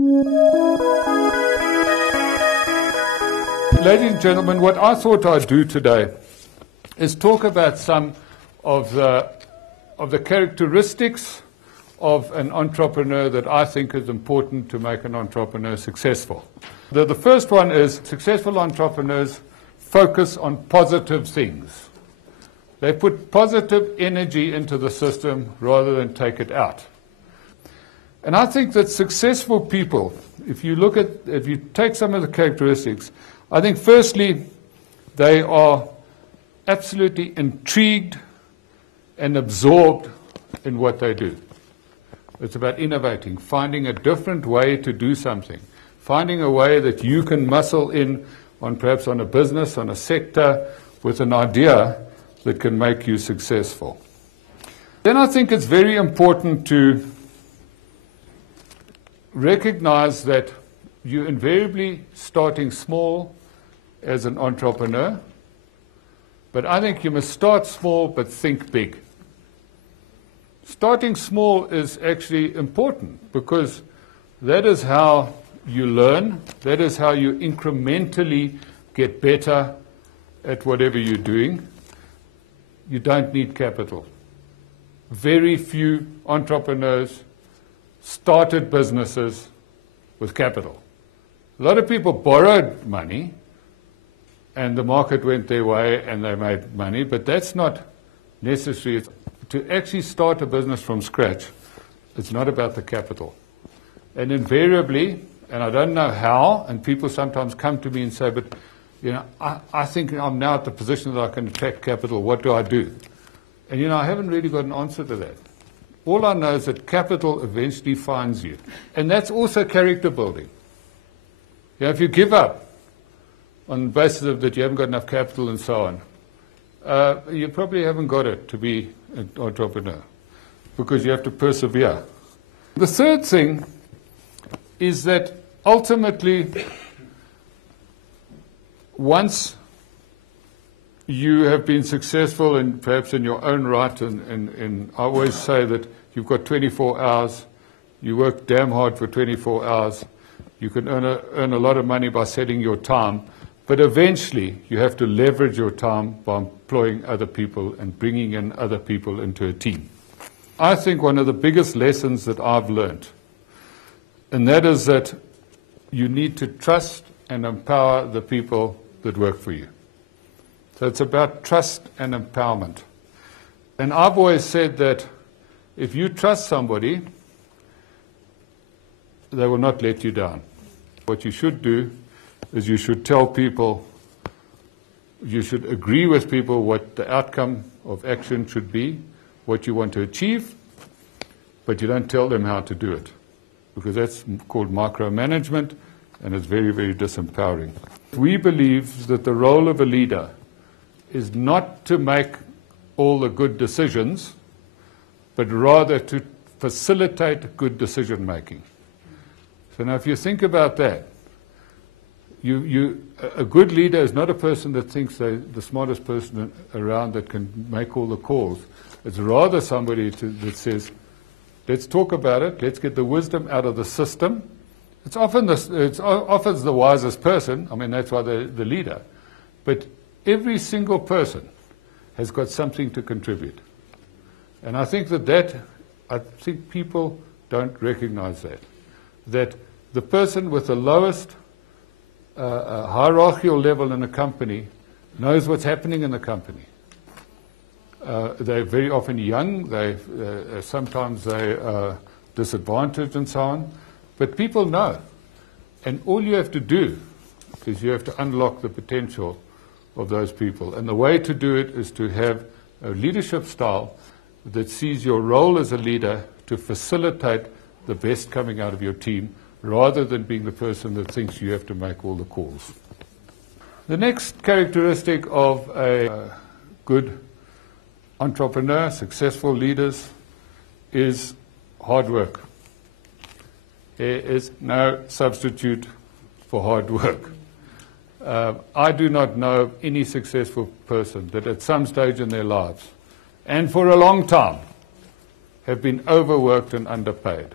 Ladies and gentlemen, what I thought I'd do today is talk about some of the characteristics of an entrepreneur that I think is important to make an entrepreneur successful. The first one is successful entrepreneurs focus on positive things. They put positive energy into the system rather than take it out. And I think that successful people, if you take some of the characteristics, I think firstly, they are absolutely intrigued and absorbed in what they do. It's about innovating, finding a different way to do something, finding a way that you can muscle in on perhaps on a business, on a sector, with an idea that can make you successful. Then I think it's very important to recognize that you're invariably starting small as an entrepreneur, but I think you must start small but think big. Starting small is actually important because that is how you learn, that is how you incrementally get better at whatever you're doing. You don't need capital. Very few entrepreneurs started businesses with capital. A lot of people borrowed money and the market went their way and they made money, but that's not necessary. To actually start a business from scratch, it's not about the capital. And invariably, and I don't know how, and people sometimes come to me and say, but you know, I think I'm now at the position that I can attract capital. What do I do? And you know, I haven't really got an answer to that. All I know is that capital eventually finds you. And that's also character building. You know, if you give up on the basis of that you haven't got enough capital and so on, you probably haven't got it to be an entrepreneur because you have to persevere. The third thing is that ultimately, once you have been successful and perhaps in your own right, and I always say that you've got 24 hours, you work damn hard for 24 hours, you can earn a lot of money by setting your time, but eventually you have to leverage your time by employing other people and bringing in other people into a team. I think one of the biggest lessons that I've learned, and that is that you need to trust and empower the people that work for you. So it's about trust and empowerment. And I've always said that if you trust somebody, they will not let you down. What you should do is you should tell people, you should agree with people what the outcome of action should be, what you want to achieve, but you don't tell them how to do it, because that's called micromanagement, and it's very, very disempowering. We believe that the role of a leader is not to make all the good decisions, but rather to facilitate good decision-making. So now if you think about that, a good leader is not a person that thinks they're the smartest person around that can make all the calls. It's rather somebody that says, let's talk about it, let's get the wisdom out of the system. It's often the wisest person. I mean, that's why they're the leader. But every single person has got something to contribute. And I think I think people don't recognize that the person with the lowest hierarchical level in a company knows what's happening in the company. They're very often young, sometimes they're disadvantaged and so on, but people know. And all you have to do is you have to unlock the potential of those people. And the way to do it is to have a leadership style that sees your role as a leader to facilitate the best coming out of your team, rather than being the person that thinks you have to make all the calls. The next characteristic of a good entrepreneur, successful leaders, is hard work. There is no substitute for hard work. I do not know any successful person that at some stage in their lives, and for a long time, have been overworked and underpaid.